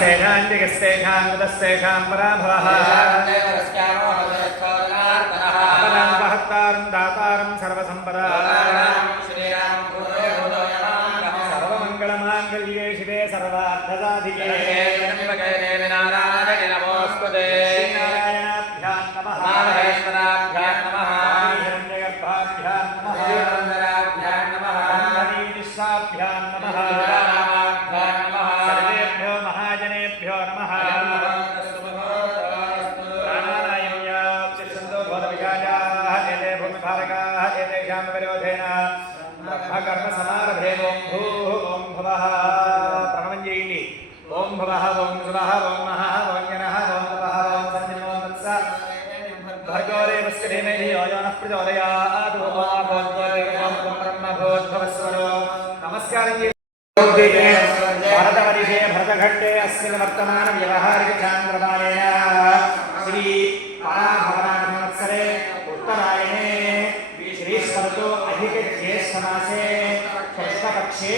तेषां जगस्तेषां कुतस्तेषां पराभवः अपदां महत्तारं दातारं सर्वसम्पदां सर्वमङ्गलमाङ्गल्ये शिवे सर्वार्थसाधिके नमोऽस्तुते नारायणाभ्यां नमः महेश्वराभ्यां नमः हिरण्यगर्भाभ्यां नमः हिरण्यराभ्यां नमः हरिनिष्ठाभ्यां नमः सर्वेभ्यो महाजनेभ्यो नमः प्राणानायम्याप्तिसन्तो भूतविजायाः एते भूतभारकाः एतेषां विरोधेन ब्रह्मकर्मसमारभे ॐ भूः ॐ भुवः प्रणवं చేయండి ఓం భవః ఓం శుభః ఓం మహః ఓం జనః ఓం తపః ఓం సంజనో వత్స భర్గోదేవస్య ధీమహి యో నః ప్రచోదయాత్ ఓం భూర్భువః బ్రహ్మ భూర్భువస్వరో నమస్కారం భరతవర్షే భరతఘట్టే అస్మిన్ వర్తమాన వ్యవహారిక చాంద్రమానేన శ్రీ పరాభవనామ సంవత్సరే ఉత్తరాయణే శ్రీస్మృతో అధిక జ్యేష్ఠమాసే కృష్ణపక్షే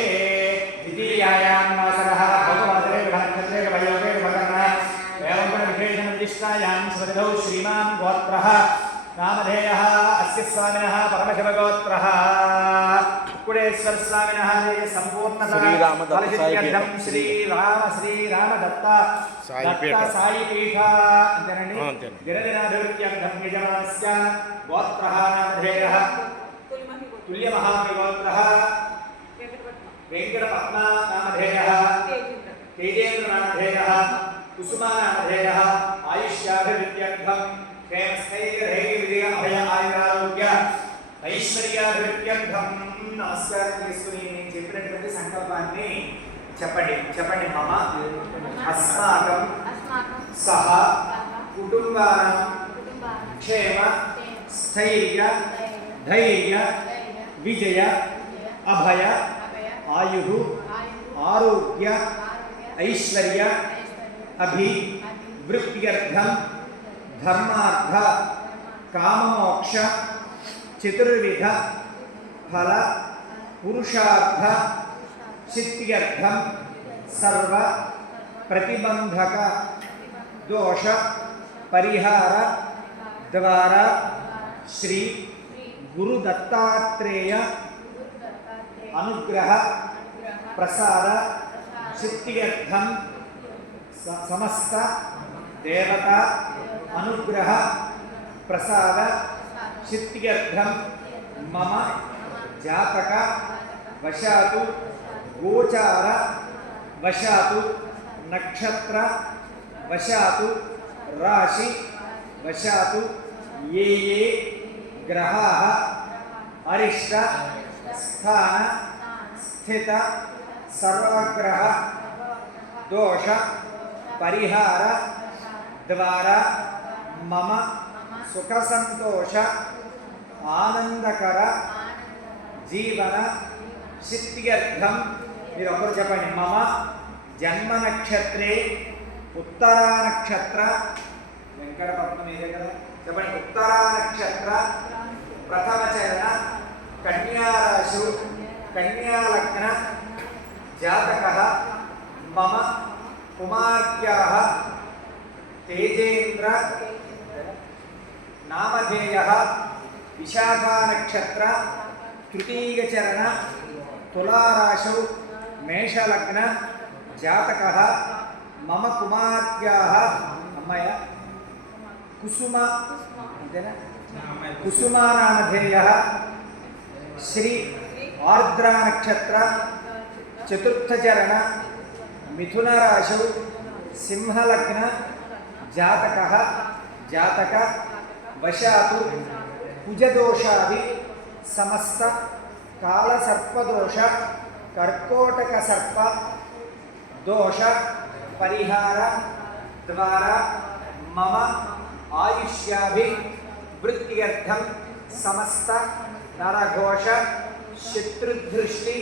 द्वितीयायां वासरः भगवते नक्षत्रे वयोगे भगवन् एवं विशेषण विशिष्टायां स्मृतौ श्रीमान् गोत्रः नामधेयः अस्य स्वामिनः परमशिवगोत्रः कुकुडेश्वर स्वामिनः सम्पूर्णतः फलसिद्ध्यर्थं श्रीरामदत्त साईपीठ दिनदिनाभिवृद्ध्यर्थं यजमानस्य गोत्रः नामधेयः तुल्यमहामहिगोत्रः वेंकटपद्मा नामधेयः तेजेन्द्र नामधेयः कुसुमा नामधेयः आयुष्याभिवृद्ध्यर्थं क्षेमस्थैर्यधैर्य अभय आयुरारोग्य ऐश्वर्याभिवृद्ध्यर्थं नमस्कारं చేసుకుని నేను చెప్పినటువంటి సంకల్పాన్ని చెప్పండి మమ అస్మాకం సహ కుటుంబానాం క్షేమ స్థైర్య ధైర్య విజయ అభయ आयु आरोग्य ऐश्वर्य अभिवृद्ध्यर्थं धर्मार्थ काममोक्ष चतुर्विध फल पुरुषार्थ सिद्ध्यर्थं सर्व प्रतिबंधक दोष परिहार द्वारा श्री गुरुदत्तात्रेय अनुग्रह प्रसाद सिद्ध्यर्थं समस्त देवता अनुग्रह प्रसाद सिद्ध्यर्थं मम जातक वशातु गोचार वशातु नक्षत्र वशातु राशि वशातु ये ग्रहाः अरिष्ट स्थान स्थित सर्वग्रह दोष परिहार द्वारा मम सुख संतोष आनंदकर जीवन सिद्ध्यर्थं मीरొకరు చెప్పండి मम जन्म नक्षत्रे उत्तरा नक्षत्र वेंकटपद्म మీరే కదా చెప్పండి उत्तरा नक्षत्र प्रथम चरण कन्या राशि कन्या लग्न जातकः मम कुमार्याः तेजेन्द्र नामधेयः विशाखा नक्षत्र तृतीय चरण तुला राशि मेष लग्न जातकः मम कुमार्याः अम्मय कुसुमा नामधेयः श्री आर्द्रा नक्षत्र चतुर्थ चरण मिथुन राशि सिंह लग्न जातकः जातक वशातु कुजदोषादि समस्त कालसर्पदोष कर्कोटक सर्प दोष परिहार द्वारा मम आयुष्याभिवृद्ध्यर्थं समस्त नरघोष शत्रुदृष्टि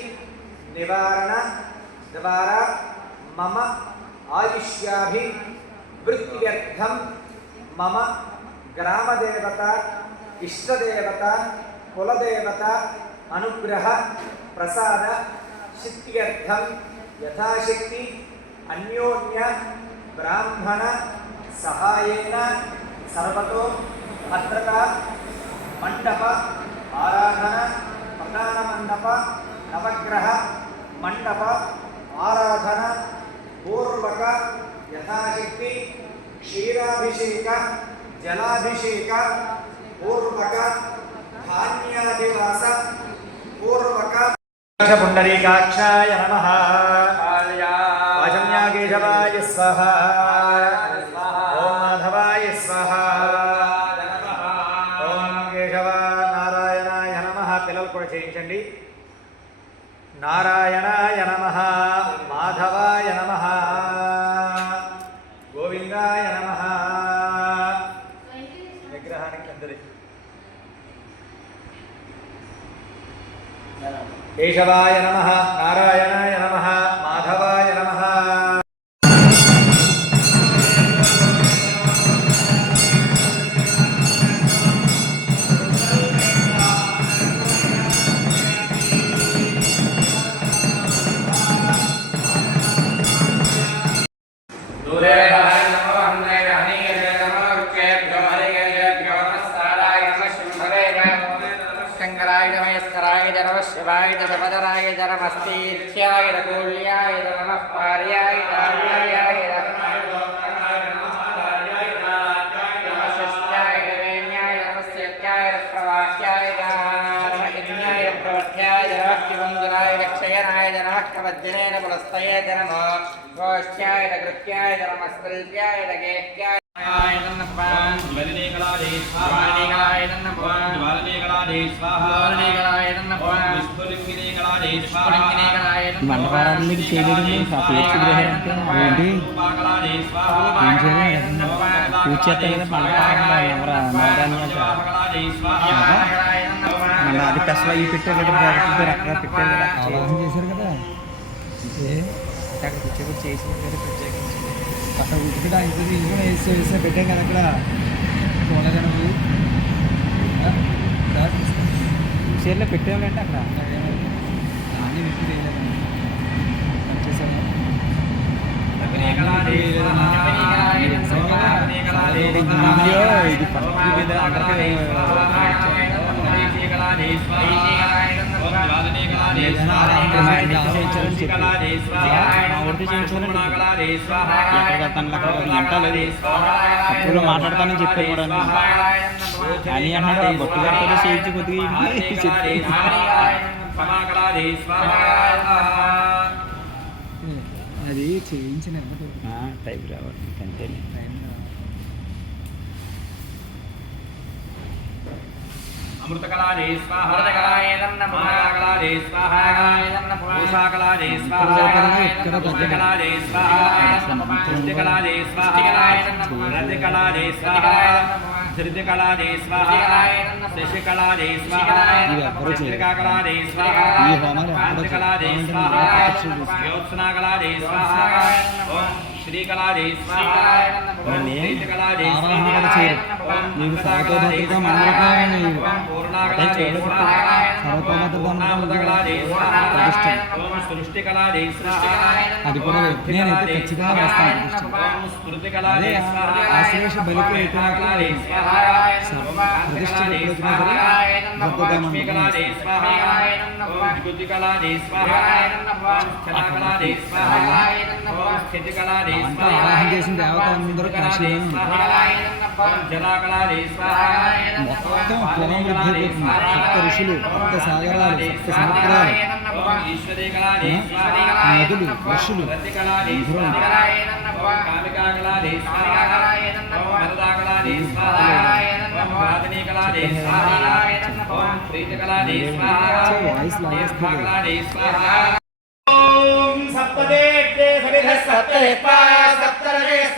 निवारण द्वारा मम आयुष्याभिवृद्ध्यर्थं मम ग्रामदेवता इष्टदेवता कुलदेवता अनुग्रह प्रसाद सिद्ध्यर्थं यथाशक्ति अन्योन्य ब्राह्मण सहायेन सर्वतो भद्रता मंडप आराधना प्रधान मंडप नवग्रह मंडप आराधना पूर्वक यथाशक्ति क्षीराभिषेक जलाभिषेक पूर्वक धान्यादिवास पूर्वक पुंडरीकाक्षाय नमः वाजम्या केशवाय स्वाहा ओम माधवाय स्वाहा ओम केशव नारायणाय नमः पिల్లలు కూడా చేయించండి नारायणाय नमः माधवाय नमः गोविंदाय नमः विग्रहाనికి అందరి केशवाय नमः नारायणाय नमः माधवाय नमः शिवाय जपदराय जरमस्तीर्थ्याय रघुल्याय नमः पार्याय दार्याय नमस्याय देवेन्याय नमस्यत्याय प्रवाह्याय नमः प्रवध्याय नमः किवञ्जनाय लक्षयनाय नमः कवज्जनेन पुरस्तये नमः गोष्ठ्याय कृत्याय नमस्कल्प्याय गेह्याय మండపారానికి చేయలేదు పేర్చి ఏంటి ఏం చేయలేదు పూజ చేస్తారు కదా మళ్ళీ అది పెసలు అవి పెట్టారు కదా అక్కడ పెట్టారు కదా ఆలోచన చేశారు కదా అక్కడ కూర్చో కూడా చేసారు కదా ప్రత్యేకించి అక్కడ కూర్చుంటే ఇంట్లో ఇల్లు కూడా వేస్తే పెట్టాం కదా అక్కడ చూడగలవు చీరలో పెట్టేవాళ్ళంటే అక్కడ అన్నీ పెట్టి వేయలేదు ఇది పక్కన మీద అక్కడికి అప్పుడు మాట్లాడతానని చెప్పారు కూడా అని అన్నాడు బొట్టు గారితో చేయించి కొద్దిగా అది చేయించిన టైం రావాలి అంతే अमृतकलादे स्वाहा अमृतकलायेदं नमः महाकलादे स्वाहा उषाकलादे स्वाहा पुष्पकलादे स्वाहा पुष्पकलादे स्वाहा रजकलादे स्वाहा धृतकलादे स्वाहा शशिकलादे स्वाहा चित्रकलादे स्वाहा कांतकलादे स्वाहा ज्योत्सनाकलादे स्वाहा ओम श्रीकलादे स्वाहा ओम नीलकलादे स्वाहा నీకు సర్వతోభద్రత మండలకాయ అది కూడా నేనైతే ఖచ్చితంగా వేస్తాను ఆశ్లేష బలికి ఆవాహన చేసిన దేవత అందరూ కాశీ మొత్తం పొలం వృద్ధిపోతుంది సప్త ఋషులు సప్త సాగరాలు సప్త సముద్రాలు నదులు ఋషులు వాయిస్ లాగేస్తుంది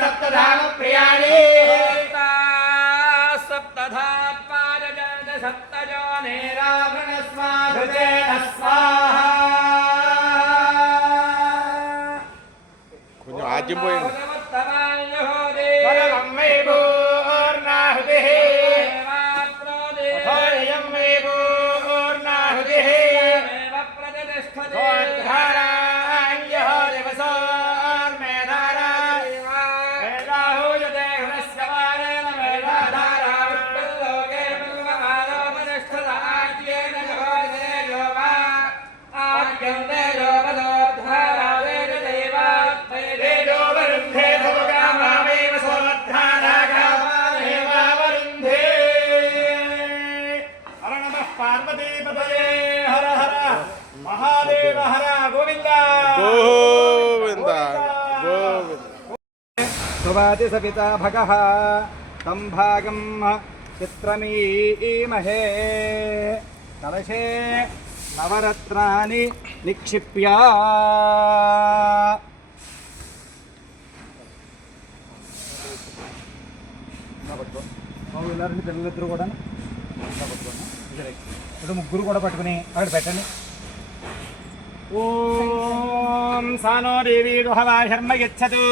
सप्तधाम प्रियाणि सप्तधा पादजन सप्तजोने रावण स्वाहा కొంచెం ఆజ్యం పోయింది గోవింద సువాతి సపితా భగః తం భాగం చిత్రమీమహే కలశే నవరత్నాని నిక్షిప్య ఇలాంటి పిల్లలిద్దరు కూడా ఇప్పుడు ముగ్గురు కూడా పట్టుకుని అక్కడ పెట్టండి. ఓం సానో దేవీ దుహవా శర్మ యచ్చతు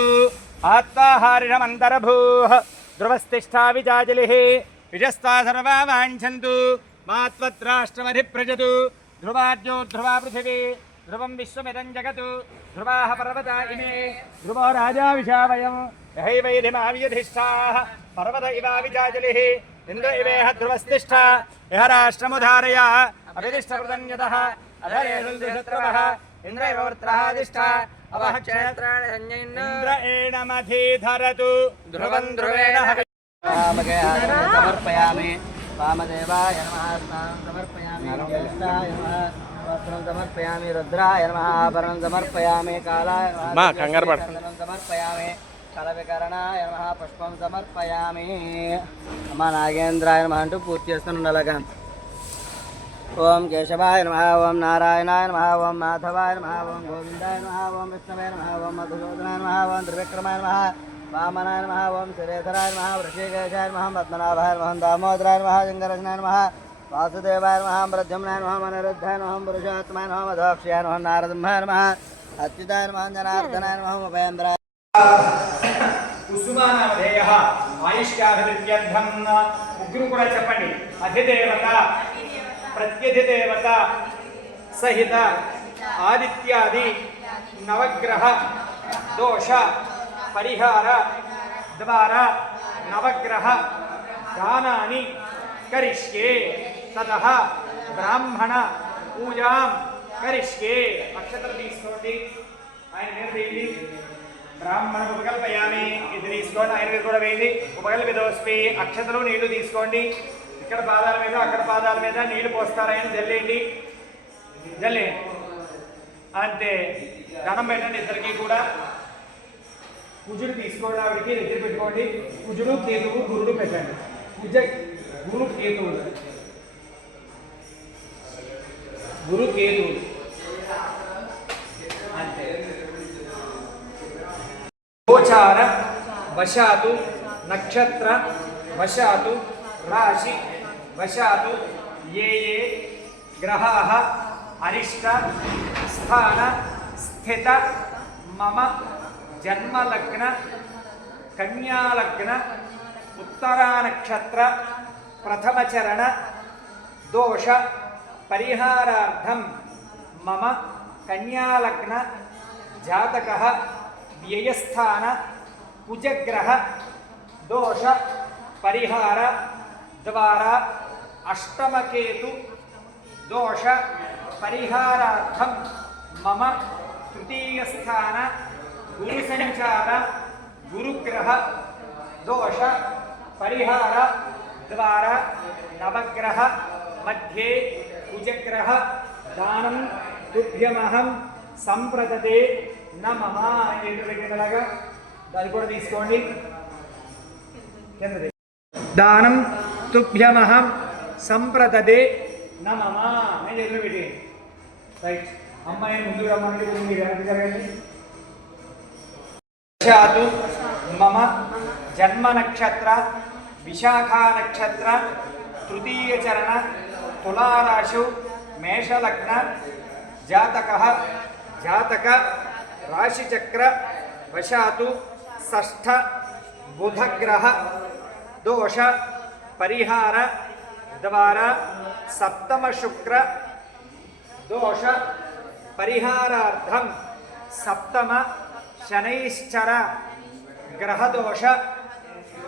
ఆత్మాహారిణమంతరభూః ధ్రువస్తిష్ఠా విజాజలిః విజస్తా సర్వా వాంఛन्तు మాత్వత్రాష్ట్రమధిప్రజతు ధ్రువాద్యో ధ్రువా పృథివీ ధ్రువం విశ్వమిదం జగతు ధ్రువాః పర్వతా ఇమే ధ్రువో రాజా విశావయం యహైవైధిమావియధిష్ఠాః పర్వత ఇవా విజాజలిః ఇంద్ర ఇవేహ ధ్రువస్తిష్ఠ యహ రాష్ట్రముధారయ అభిధిష్ఠకృతన్యతః అధరేషు శత్రవః ఇంద్ర ఇవ వృత్రాధిష్ఠ అవః క్షేత్రాణి సంజయన్ ఇంద్ర ఏణమధీధరతు ధ్రువం ధ్రువేణ సమర్పయామి వామదేవాయ నమః స్నానం సమర్పయామి జ్యేష్ఠాయ నమః వస్త్రం సమర్పయామి రుద్రాయ నమః ఆభరణం సమర్పయామి కాలాయ నమః చందనం సమర్పయామి కలవికరణాయ నమః పుష్పం సమర్పయామి అమ్మ నాగేంద్రాయ నమః అంటూ పూర్తి చేస్తున్నాను. అలాగా ఓం కేశవాయ నమః ఓం నారాయణాయ నమః ఓం మాధవాయ నమః ఓం గోవిందాయ నమః ఓం విష్ణవే నమః ఓం మధుసూదనాయ నమః ఓం త్రివిక్రమాయ నమః వామనాయ నమః ఓం శ్రీధరాయ నమః వృషికేశాయ నమః పద్మనాభాయ నమః దామోదరాయ నమః శంకరజ్ఞాయ నమః వాసుదేవాయ నమః ప్రద్యుమ్నాయ నమః అనిరుద్ధాయ నమః పురుషోత్తమాయ నమః మధోక్షయాయ నమః నారసింహాయ నమః అచ్యుతాయ నమః జనార్దనాయ నమః ఉపేంద్రాయ కుసుమానామధేయ ఆయుష్యాభివృద్ధ్యర్థం ముగ్గురు కూడా చెప్పండి. అధిదేవత ప్రత్యధిదేవత సహిత ఆదిత్యాది నవగ్రహ దోష పరిహార ద్వారా నవగ్రహ దానాని కరిష్యే తతః బ్రాహ్మణ పూజాం కరిష్యే. అక్షతలు తీసుకోండి, ఆయన మీద వేయండి. బ్రాహ్మణ ఉపకల్పయామి, ఇది తీసుకోండి, ఆయన మీద కూడా వేయండి. ఉపకల్పితోస్మి, అక్షతలు నీళ్లు తీసుకోండి. ఇక్కడ పాదాల మీద అక్కడ పాదాల మీద నీళ్లు పోస్తారు, ఆయన జల్లేయండి. జల్లేయండి అంతే. దండం పెట్టండి ఇద్దరికి కూడా. కుజుడు తీసుకోండి, ఆవిడికి దగ్గర పెట్టుకోండి. కుజుడు కేతువు గురుడు పెట్టండి. కుజ గురు కేతువులు, గురు కేతువులు అంతే. గోచార వశాతు నక్షత్ర వశాతు రాశి వశాతు ఏ ఏ గ్రహాః అరిష్ట స్థాన స్థిత మమ జన్మలగ్న కన్యాలగ్న ఉత్తరా నక్షత్ర ప్రథమచరణ దోష పరిహారార్థం మమ కన్యాలగ్న జాతకః వ్యయస్థాన కుజగ్రహ దోష పరిహార ద్వారా అష్టమకేతు దోష పరిహారార్థం మమ తృతీయ స్థాన గురు సంచార గురుగ్రహ దోష పరిహార ద్వారా నవగ్రహ మధ్యే కుజగ్రహ దానం తుభ్యమహం సంప్రదతే నమః. ఎదురుగా దాన్ని కూడా తీసుకోండి. దానం తుభ్యమహం సంప్రదతే నమః. నేను ఎదురు పెట్టి రైట్. అమ్మాయి ముందు రమ్మంటే మీరు వెనక్కి జరగండి. వశాతు మమ జన్మ నక్షత్ర విశాఖా నక్షత్ర తృతీయ చరణ తులారాశౌ మేషలగ్న జాతకః జాతక రాశిచక్ర వశాతు షష్ఠ బుధగ్రహ దోష పరిహార ద్వారా సప్తమ శుక్ర దోష పరిహారార్థం సప్తమ శనైశ్చర గ్రహదోష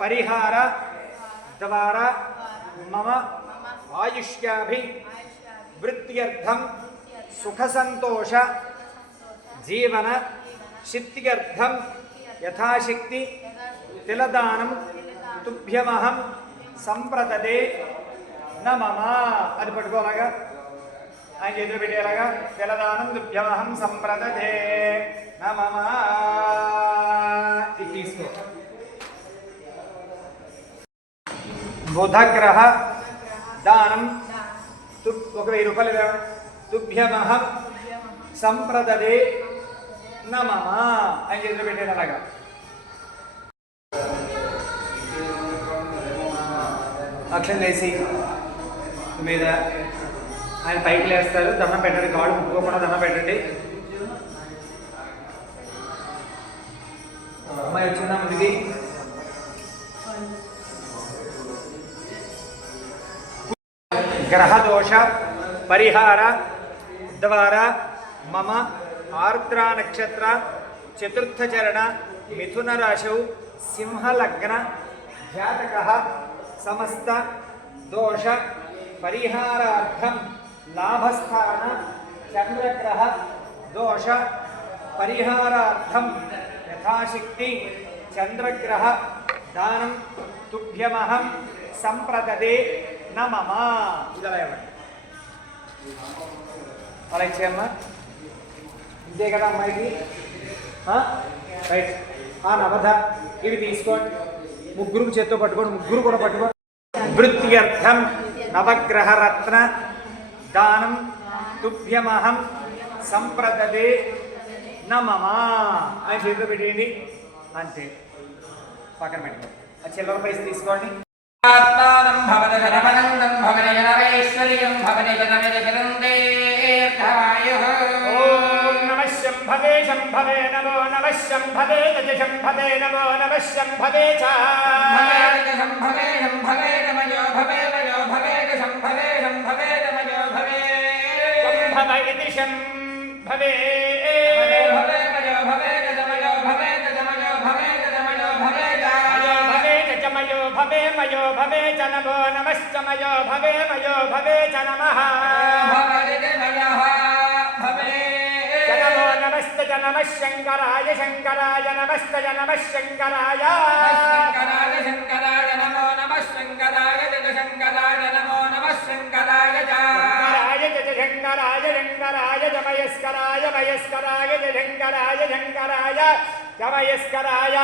పరిహార ద్వారా మమ ఆయుష్యాభి వృత్త్యర్థం సుఖ సంతోష జీవన సిద్ధ్యర్థం యథాశక్తి తిలదానం తుభ్యమహం సంప్రదతే నమః. అది పట్టుకోలాగా ఆయన చేతులు పెట్టేలాగా తిలదానం తుభ్యమహం సంప్రదతే నమః. బుధగ్రహ దానం 1000 రూపాయలు తుభ్యమహం సంప్రదదే నమః అని చేతులు పెట్టాడు అలాగా. అక్షం వేసి మీద ఆయన పైకి లేస్తారు, దండం పెట్టండి, కాళ్ళు ముట్టుకోకుండా దండం పెట్టండి. అమ్మాయి వచ్చిందా ముందుకి? గ్రహదోష పరిహార ద్వారా మమ ఆర్ద్రా నక్షత్ర చతుర్థ చరణ మిథున రాశౌ సింహలగ్న జాతక సమస్త దోష పరిహారార్థం లాభస్థాన చంద్రగ్రహ దోష పరిహారార్థం యథాశక్తి చంద్రగ్రహ దానం తుభ్యమహం సంప్రదదే నమః. ఇలా ఇవ్వండి. అలా ఇచ్చేయమ్మా. ఇంతే కదా అమ్మాయికి? రైట్. ఆ నవధ ఇవి తీసుకోండి, ముగ్గురు చేత్తో పట్టుకోండి, ముగ్గురు కూడా పట్టుకోండి. వృత్త్యర్థం నవగ్రహ రత్న దానం తుభ్యమహం సంప్రదదే నమః అని చేతిలో పెట్టేయండి. అంతే, పక్కన పెట్టుకోండి. ఆ చిల్లర పైసలు తీసుకోండి. ఆత్మానం భవన జనమనందం భవన జనమైశ్వర్యం భవన జనమిదనందేర్ఘాయుః. ఓం నమః శంభవే శంభవే నమో నమః శంభవే గజ శంభవే నమో నమః శంభవే చ శంభవే శంభవే నమయో భవే మయో భవే శంభవే శంభవే నమయో భవే శంభవ ఇతి శంభవే భవే మయో భవే గజమయో భవే గజమయో భవే గజమయో భవే మయో భవే మయో భవే చ నమో నమశ్చ మయో భవే మయో భవే చ నమః నమో నమశ్చ చ నమః శంకరాయ శంకరాయ నమశ్చ చ నమః శంకరాయ శంకరాయ శంకరాయ నమో నమః శంకరాయ జగ శంకరాయ నమో నమః శంకరాయ శంకరాయ జ శంకరాయ శంకరాయ జ మయస్కరాయ మయస్కరాయ జ శంకరాయ శంకరాయ జ మయస్కరాయ